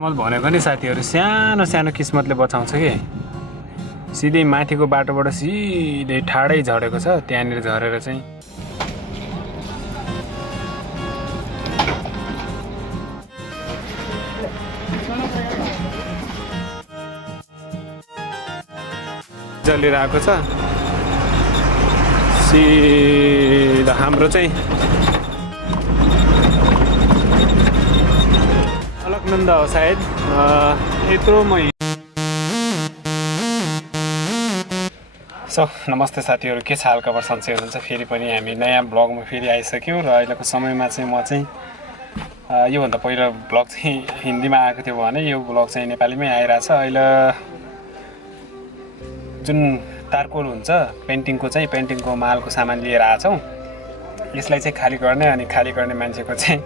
मैले भनेको नि साथीहरू सानो सानो किस्मतले बचाउँछ कि सिधै माथिको बाटोबाट सिधै ठाडै झरेको छ त्यहाँनिर झरेर चाहिँ जलेर आएको छ सिधा हाम्रो चाहिँ अलकनन्द हो सायद यत्रो सो नमस्ते साथीहरू के छ हालखबर सन्चै हुनुहुन्छ फेरि पनि हामी नयाँ ब्लगमा फेरि आइसक्यौँ र अहिलेको समयमा चाहिँ म चाहिँ योभन्दा पहिलो ब्लग चाहिँ हिन्दीमा आएको थियो भने यो ब्लग चाहिँ नेपालीमै आइरहेछ अहिले जुन तारकोल हुन्छ पेन्टिङको मालको सामान लिएर आछौँ यसलाई चाहिँ खाली गर्ने अनि खाली गर्ने मान्छेको चाहिँ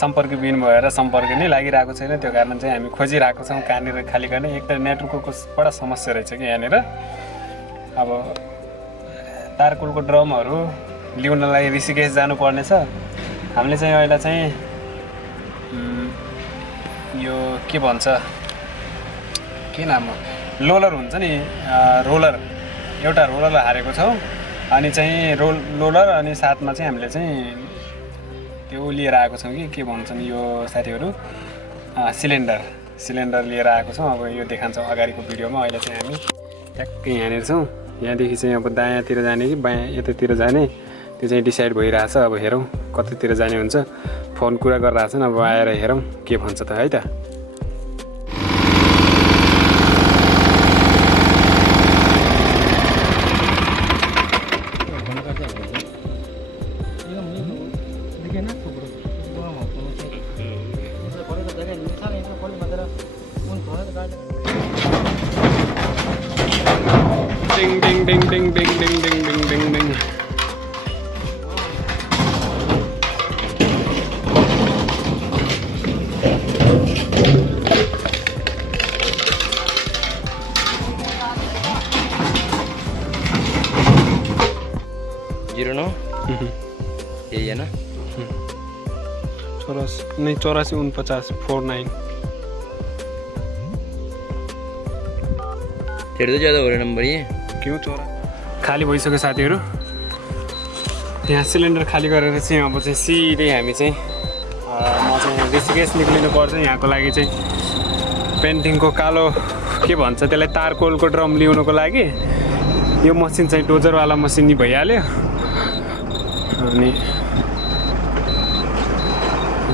सम्पर्कविहीन भएर सम्पर्क नै लागिरहेको छैन त्यो कारण चाहिँ हामी खोजिरहेको छौँ कहाँनिर खाली गर्ने एक त नेटवर्कको बडा समस्या रहेछ कि यहाँनिर अब तारकोलको ड्रमहरू ल्याउनलाई ऋषिकेश जानुपर्ने छ हामीले चाहिँ अहिले चाहिँ यो के भन्छ के नाम हो लोलर हुन्छ नि रोलर एउटा रोलर हारेको छौँ अनि चाहिँ लोलर अनि साथमा चाहिँ हामीले चाहिँ त्यो लिएर आएको छौँ कि के भन्छन् यो साथीहरू सिलिन्डर लिएर आएको छौँ अब यो देखान्छौँ अगाडिको भिडियोमा अहिले चाहिँ हामी ट्याक्कै यहाँनिर छौँ यहाँदेखि चाहिँ अब दायाँतिर जाने कि बायाँ यतातिर जाने त्यो चाहिँ डिसाइड भइरहेछ अब हेरौँ कतितिर जाने हुन्छ फोन कुरा गरिरहेछन् अब आएर हेरौँ के भन्छ त है त Ding ding ding ding ding ding ding ding ding ding. Zero नौ यही है ना 8449 तेरे तो ज़्यादा हो रहा नंबर ये क्यों चोरा खाली भइसक्यो साथीहरू यहाँ सिलिन्डर खाली गरेर चाहिँ अब चाहिँ सिधै हामी चाहिँ म चाहिँ ऋषिकेश निक्लिनु पर्छ यहाँको लागि चाहिँ पेन्टिङको कालो के भन्छ त्यसलाई तारकोलको ड्रम ल्याउनुको लागि यो मसिन चाहिँ डोजरवाला मसिन नि भइहाल्यो अनि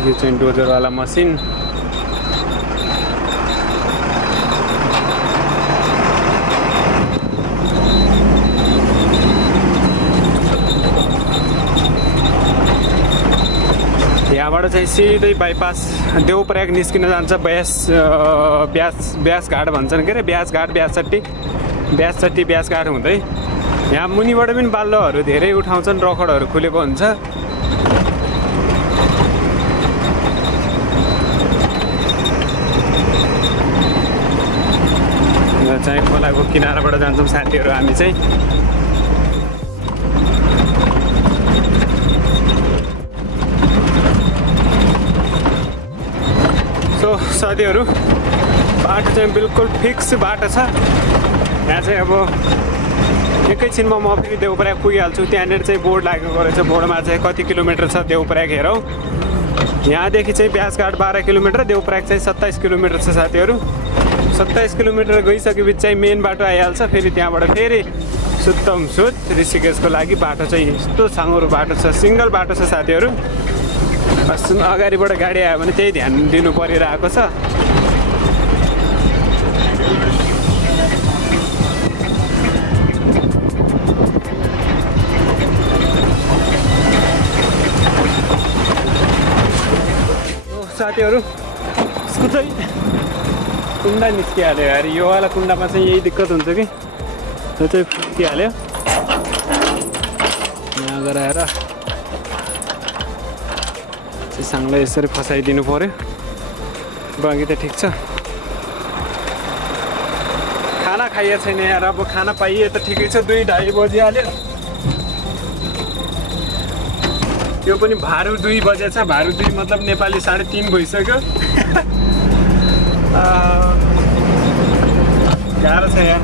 यो चाहिँ डोजरवाला मसिन यहाँबाट चाहिँ सिधै बाइपास देउप्रयाग निस्किन जान्छ ब्यास घाट भन्छन् के अरे ब्यास घाट हुँदै यहाँ मुनिबाट पनि बाल्लोहरू धेरै उठाउँछन् रखडहरू खुलेको हुन्छ चाहिँ खोलाको किनाराबाट जान्छौँ साथीहरू हामी चाहिँ सो साथीहरू बाटो चाहिँ बिल्कुल फिक्स बाटो छ यहाँ चाहिँ अब एकैछिनमा म फेरि देउप्रयाग पुगिहाल्छु त्यहाँनिर चाहिँ बोर्ड लागेको रहेछ बोर्डमा चाहिँ कति किलोमिटर छ देउप्रयाग हेरौँ यहाँदेखि चाहिँ ब्यासघाट 12 किलोमिटर देउप्रयाग चाहिँ 27 किलोमिटर छ साथीहरू 27 किलोमिटर गइसकेपछि चाहिँ मेन बाटो आइहाल्छ फेरि त्यहाँबाट फेरि सुत्तम सुत ऋषिकेशको लागि बाटो चाहिँ यस्तो साँगुरो बाटो छ सिङ्गल बाटो छ साथीहरू अगाडिबाट गाडी आयो भने त्यही ध्यान दिनु परिरहेको छ साथीहरू यसको चाहिँ कुण्डा निस्किहाल्यो यार यो वाला कुण्डामा चाहिँ यही दिक्कत हुन्छ कि त्यो चाहिँ फुटिहाल्यो यहाँ गएर सँगलाई यसरी फसाइदिनु पर्यो बाँकी त ठिक छ खाना खाइए छैन यार अब खाना पाइए त ठिकै छ 2-2:30 बजिहाल्यो यो पनि भारू 2 बजेछ भारू 2 मतलब नेपाली 3:30 भइसक्यो छ यार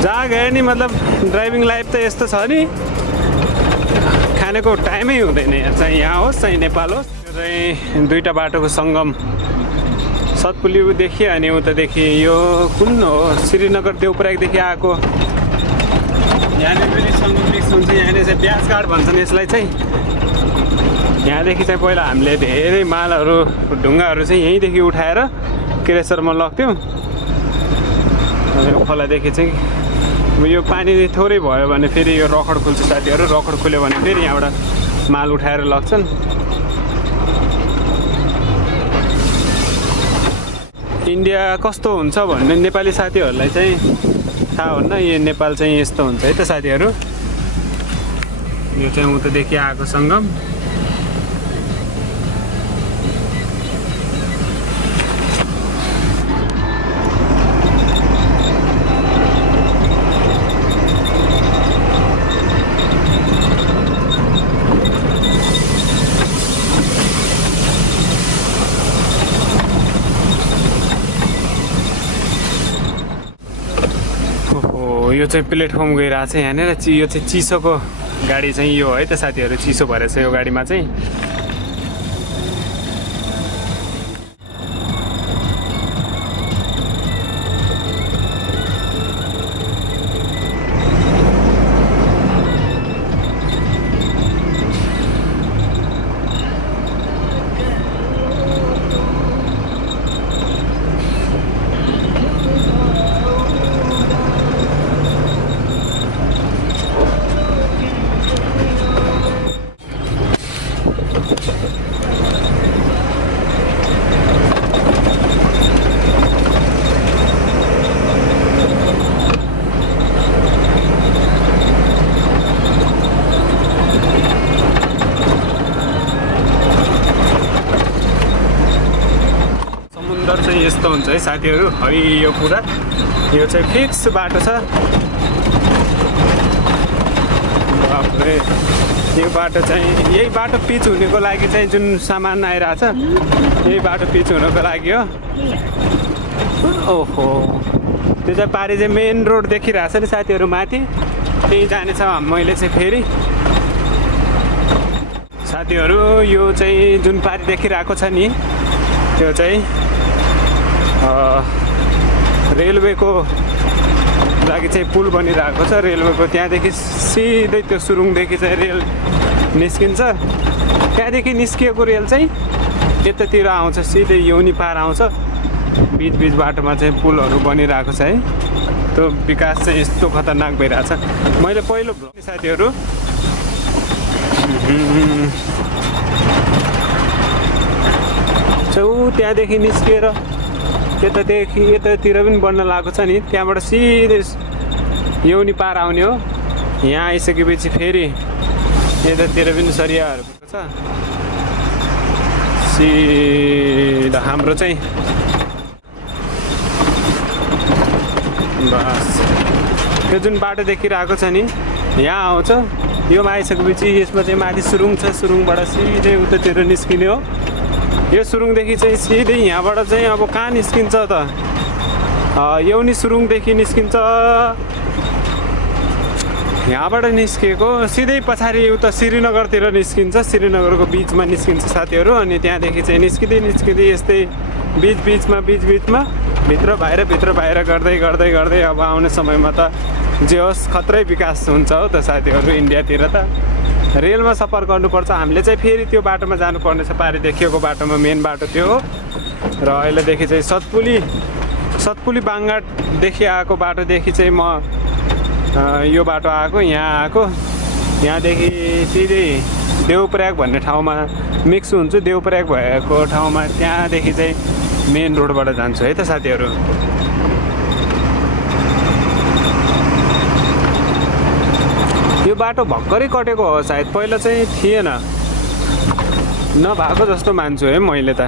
जहाँ गए नि मतलब ड्राइभिङ लाइफ त यस्तो छ नि खानेको टाइमै हुँदैन यार चाहिँ यहाँ होस् चाहिँ नेपाल होस् यो चाहिँ दुईवटा बाटोको सङ्गम सतपुलीदेखि अनि उतादेखि यो कुन हो श्रीनगर देउपुराकदेखि आएको यहाँनिर पनि सङ्गम मिक्स हुन्छ यहाँनिर चाहिँ प्याजघाट भन्छन् यसलाई चाहिँ यहाँदेखि चाहिँ पहिला हामीले धेरै मालहरू ढुङ्गाहरू चाहिँ यहीँदेखि उठाएर क्रेसरमा लग्थ्यौँ यो खोलादेखि चाहिँ यो पानी थोरै भयो भने फेरि यो रखड खुल्छ साथीहरू रखड खुल्यो भने फेरि यहाँबाट माल उठाएर लग्छन् इन्डिया कस्तो हुन्छ भन्ने नेपाली साथीहरूलाई चाहिँ थाहा हुन्न यो नेपाल चाहिँ यस्तो हुन्छ है त साथीहरू यो चाहिँ उतादेखि आएको सङ्गम यो चाहिँ प्लेटफर्म गइरहेको छ यहाँनिर यो चाहिँ चिसोको गाडी चाहिँ यो है त साथीहरू चिसो भएर छ यो गाडीमा चाहिँ यस्तो हुन्छ है साथीहरू है यो पुरा यो चाहिँ फिक्स बाटो छ बाफरे यो बाटो चाहिँ यही बाटो पिच हुनेको लागि चाहिँ जुन सामान आइरहेछ यही बाटो पिच हुनको लागि हो ओहो त्यो चाहिँ पारि चाहिँ मेन रोड देखिरहेछ नि साथीहरू माथि त्यही जानेछ मैले चाहिँ फेरि साथीहरू यो चाहिँ जुन पारि देखिरहेको छ नि त्यो चाहिँ रेलवेको लागि चाहिँ पुल बनिरहेको छ रेलवेको त्यहाँदेखि सिधै त्यो सुरुङदेखि चाहिँ रेल निस्किन्छ त्यहाँदेखि निस्किएको रेल चाहिँ यतातिर आउँछ सिधै यौनी पार आउँछ बिच बिच बाटोमा चाहिँ पुलहरू बनिरहेको छ है त्यो विकास चाहिँ यस्तो खतरनाक भइरहेछ मैले पहिलो साथीहरू त्यहाँदेखि निस्किएर यतातिर पनि बन्न लागेको छ नि त्यहाँबाट सिधै यौनी पार आउने हो यहाँ आइसकेपछि फेरि यतातिर पनि सरियाहरू छ सिधा हाम्रो चाहिँ बस त्यो जुन बाटो देखिरहेको छ नि यहाँ आउँछ योमा आइसकेपछि यसमा चाहिँ माथि सुरुङ छ सुरुङबाट सिधै उतातिर निस्किने हो यो सुरुङदेखि चाहिँ सिधै यहाँबाट चाहिँ अब कहाँ निस्किन्छ त यौनी सुरुङदेखि निस्किन्छ यहाँबाट निस्किएको सिधै पछाडि उता श्रीनगरतिर निस्किन्छ श्रीनगरको बिचमा निस्किन्छ साथीहरू अनि त्यहाँदेखि चाहिँ निस्किँदै यस्तै बिचमा भित्र बाहिर गर्दै अब आउने समयमा त जे होस् खत्रै विकास हुन्छ हो त साथीहरू इन्डियातिर त रेलमा सफर गर्नुपर्छ हामीले चाहिँ फेरि त्यो बाटोमा जानुपर्ने छ पारि देखिएको बाटोमा मेन बाटो त्यो हो र अहिलेदेखि चाहिँ सतपुली बाङघाटदेखि आएको बाटोदेखि चाहिँ म यो बाटो आएको यहाँदेखि सिधै देउप्रयाग भन्ने ठाउँमा मिक्स हुन्छु देउप्रयाग भएको ठाउँमा त्यहाँदेखि चाहिँ मेन रोडबाट जान्छु है त साथीहरू यो बाटो भर्खरै कटेको हो सायद पहिला चाहिँ थिएन नभएको जस्तो मान्छु है मैले त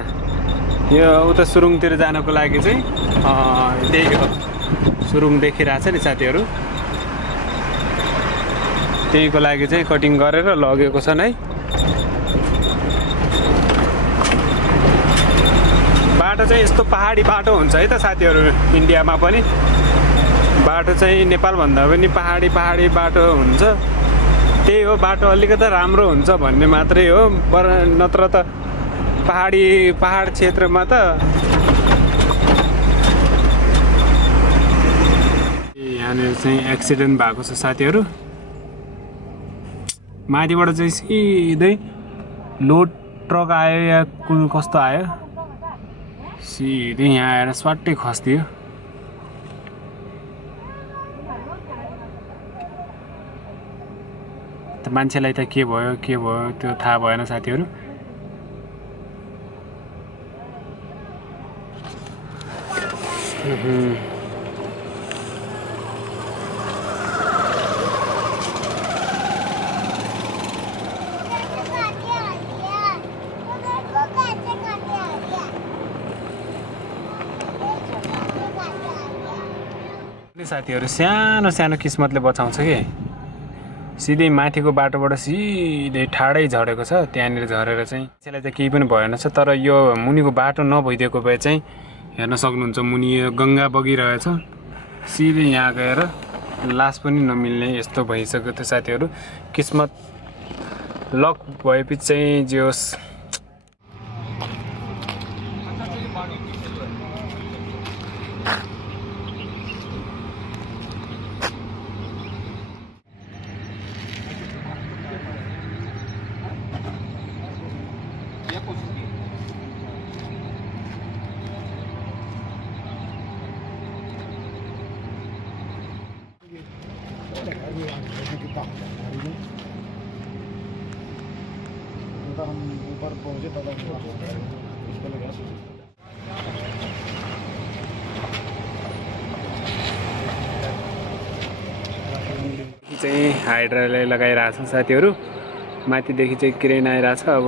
यो उता सुरुङतिर जानको लागि चाहिँ त्यही हो सुरुङ देखिरहेछ नि साथीहरू त्यहीको लागि चाहिँ कटिङ गरेर लगेको छन् है बाटो चाहिँ यस्तो पहाडी बाटो हुन्छ है त साथीहरू। इन्डियामा पनि बाटो चाहिँ नेपालभन्दा पनि पहाडी बाटो हुन्छ। त्यही हो, बाटो अलिकति राम्रो हुन्छ भन्ने मात्रै हो, पर नत्र त पहाड क्षेत्रमा त यहाँनिर चाहिँ एक्सिडेन्ट भएको छ साथीहरू। माथिबाट चाहिँ सिधै लोड ट्रक आयो या कस्तो आयो, सिधै यहाँ आएर स्वाट्टै खस्दियो। मान्छेलाई त के भयो त्यो थाहा भएन साथीहरू। साथीहरू सानो सानो किस्मतले बचाउँछ कि। सिधै माथिको बाटोबाट सिधै ठाडै झरेको छ, त्यहाँनिर झरेर चाहिँ त्यसलाई चाहिँ केही पनि भएन छ। तर यो मुनिको बाटो नभइदिएको भए चाहिँ हेर्न सक्नुहुन्छ मुनि गङ्गा बगिरहेछ, सिधै यहाँ गएर लास पनि नमिल्ने यस्तो भइसक्यो थियो साथीहरू। किस्मत लक भएपछि चाहिँ जे होस्। चाहिँ हाइड्राले लगाइरहेछ साथीहरू। माथिदेखि चाहिँ क्रेन आइरहेछ। अब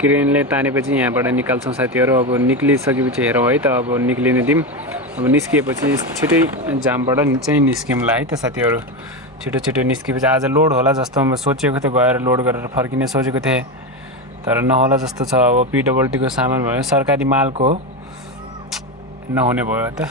क्रेनले तानेपछि यहाँबाट निकाल्छौँ साथीहरू। अब निक्लिसकेपछि हेरौँ है त, अब निक्लिने दिउँ। अब निस्किएपछि छिटै जामबाट चाहिँ निस्किउँला है त साथीहरू। छिटो निस्किएपछि आज लोड होला जस्तो म सोचेको थिएँ, गएर लोड गरेर फर्किने सोचेको थिएँ, तर नहोला जस्तो छ। अब पिडब्ल्युडीको सामान भयो, सरकारी मालको हो, नहुने भयो त।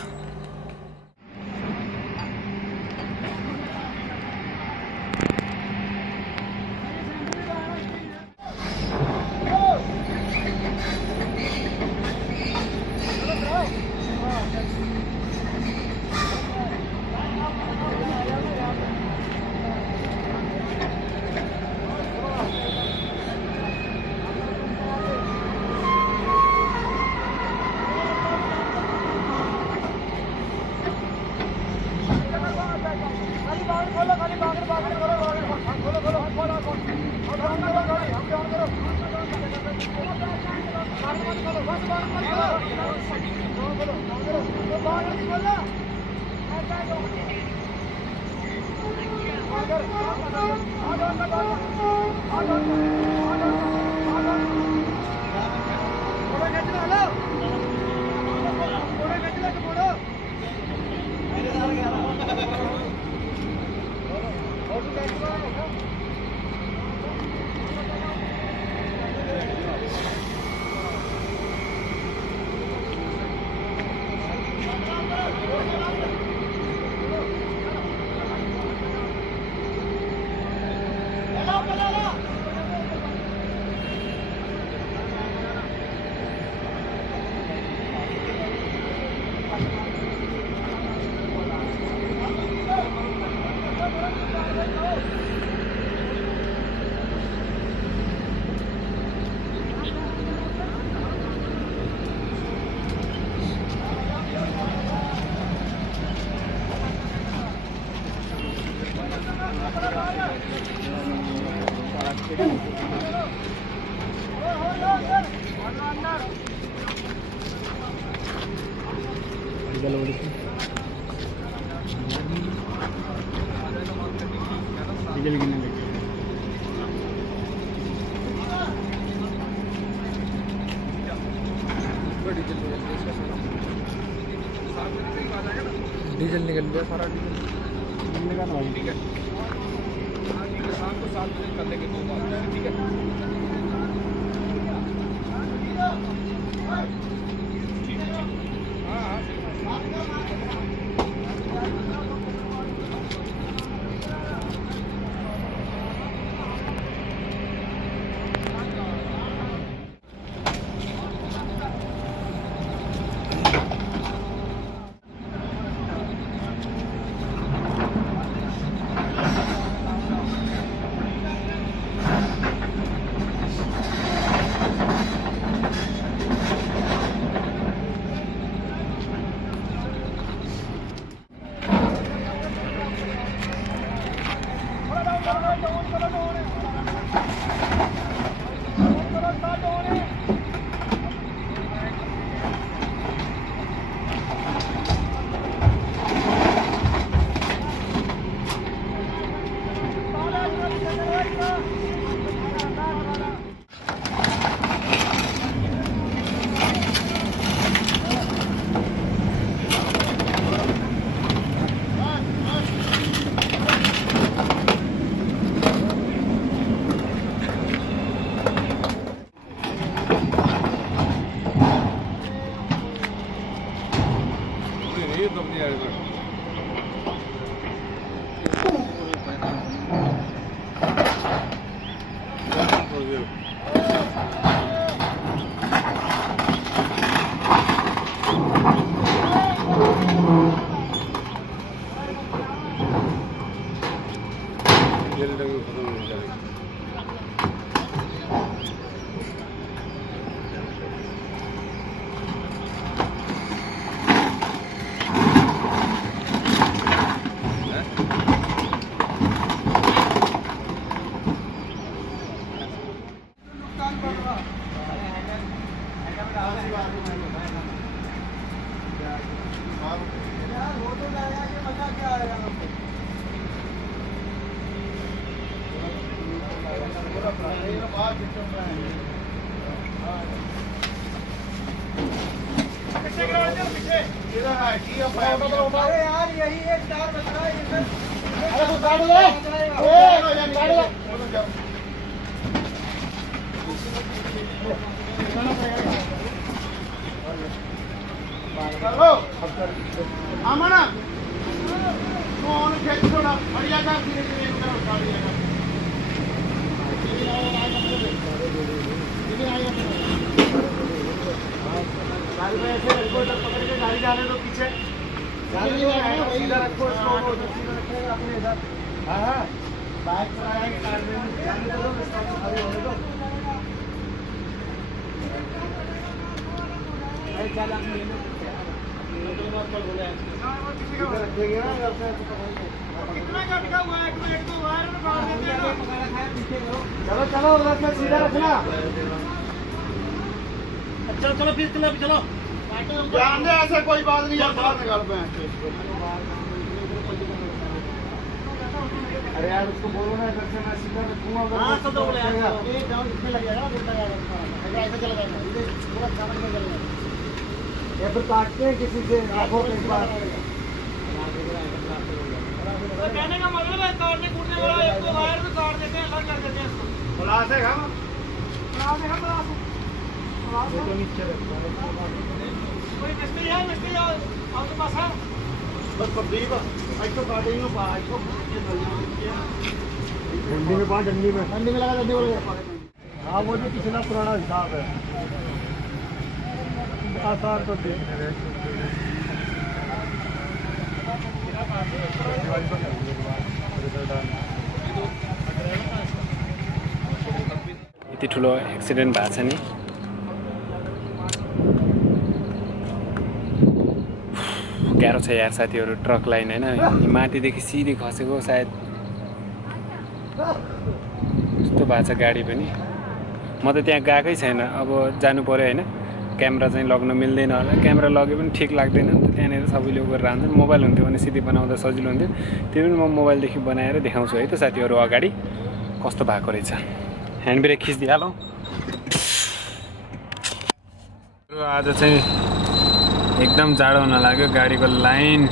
डीजल निकल गया, सारा डीजल निकल भाई। ठीक है, शाम को 7 बजे कर लेंगे 2 बार। ठीक है। चलो फिर चलो ध्यान दे, ऐसे कोई बात नहीं यार, बाहर निकाल पे। अरे यार उसको बोलो ना इधर से मैं सीधा रखूंगा। हाँ सब तो बोले यार, ये जाओ इसमें लग जाएगा, ऐसा चला जाएगा, इधर पूरा सामान में चला जाएगा। या फिर काटते हैं किसी से आंखों पे एक बार। तो कहने का मतलब है काटने कूटने वाला एक को वायर में काट देते हैं, अलग कर देते हैं इसको। खलास है हम ये तो नीचे कोई मिस्त्री है, मिस्त्री आपके पास है? बस पब्लिक इसको काटेंगे, इसको डंडी में पाँच, डंडी में लगा, डंडी बोल। हाँ वो भी पिछला पुराना हिसाब है, आसार तो देख रहे। यति ठुलो एक्सिडेन्ट भएको छ नि। गाह्रो छ यार साथीहरू, ट्रक लाइन होइन, माथिदेखि सिधी खसेको सायद त्यस्तो भएको छ गाडी पनि। म त त्यहाँ गएकै छैन, अब जानु पऱ्यो होइन। क्यामेरा चाहिँ लग्न मिल्दैन होला, क्यामेरा लगे पनि ठिक लाग्दैन नि त, त्यहाँनिर सबैले उ गरेर हान्छन्। मोबाइल हुन्थ्यो भने सिधी बनाउँदा सजिलो हुन्थ्यो, त्यो पनि म मोबाइलदेखि बनाएर देखाउँछु है त साथीहरू अगाडि कस्तो भएको रहेछ। ह्यान्ड ब्रेक खिचिदिइहालौँ। आज चाहिँ एकदम जाडो हुन लाग्यो, गाडीको लाइन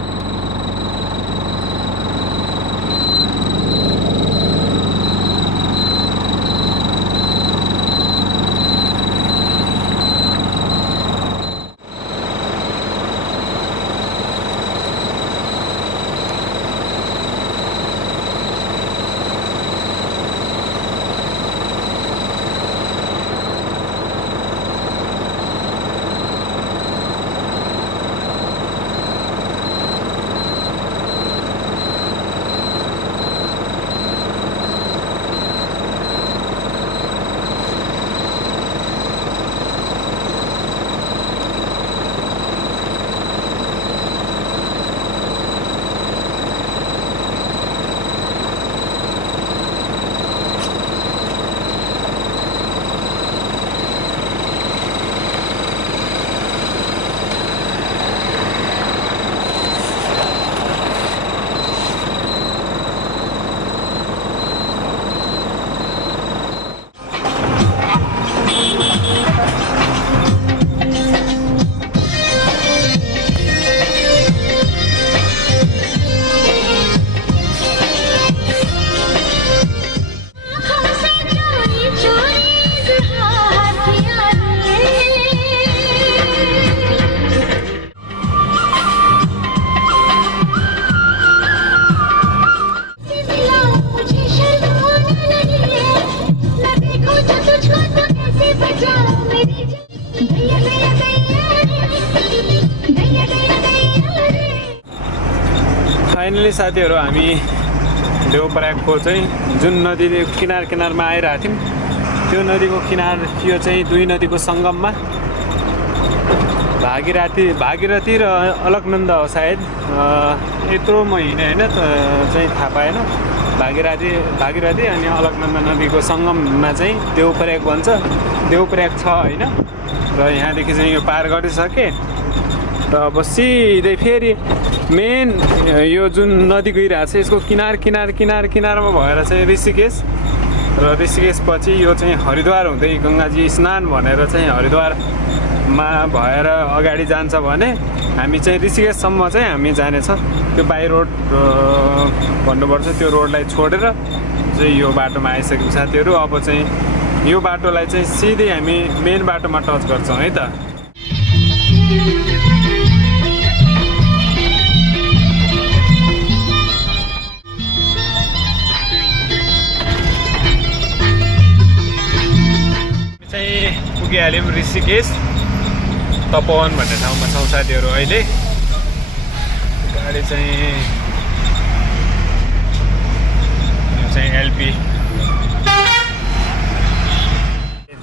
फाइनली साथीहरू हामी देवप्रयागको चाहिँ जुन नदी किनारमा आइरहेको थियौँ त्यो नदीको किनार थियो चाहिँ दुई नदीको सङ्गममा भागीरथी र अलकनन्दा हो सायद यत्रो म हिँडेँ होइन चाहिँ थाहा पाएन भागीरथी अनि अलकनन्दा नदीको सङ्गममा चाहिँ देवप्रयाग भन्छ देवप्रयाग छ होइन र यहाँदेखि चाहिँ यो पार गरिसकेँ र अब सिधै फेरि मेन यो जुन नदी गइरहेको छ यसको किनारमा भएर चाहिँ ऋषिकेश र ऋषिकेश पछि यो चाहिँ हरिद्वार हुँदै गङ्गाजी स्नान भनेर चाहिँ हरिद्वारमा भएर अगाडि जान्छ भने हामी चाहिँ ऋषिकेशसम्म चाहिँ हामी जानेछ त्यो बाई रोड भन्नुपर्छ त्यो रोडलाई छोडेर चाहिँ यो बाटोमा आइसक्यौँ साथीहरू अब चाहिँ यो बाटोलाई चाहिँ सिधै हामी मेन बाटोमा टच गर्छौँ है त पुगिहाल्यौँ ऋषिकेश तपोवन भन्ने ठाउँमा छौँ साथीहरू अहिले गाडी चाहिँ यो चाहिँ एलपी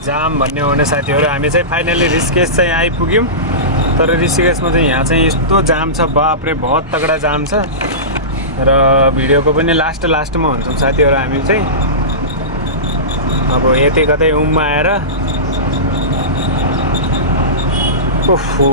जाम भन्ने हो भने साथीहरू हामी चाहिँ फाइनली ऋषिकेश चाहिँ आइपुग्यौँ तर ऋषिकेशमा चाहिँ यहाँ चाहिँ यस्तो जाम छ बापरे बहुत तगडा जाम छ र भिडियोको पनि लास्टमा हुन्छौँ साथीहरू हामी चाहिँ अब यतै कतै उम्मा आएर ओहो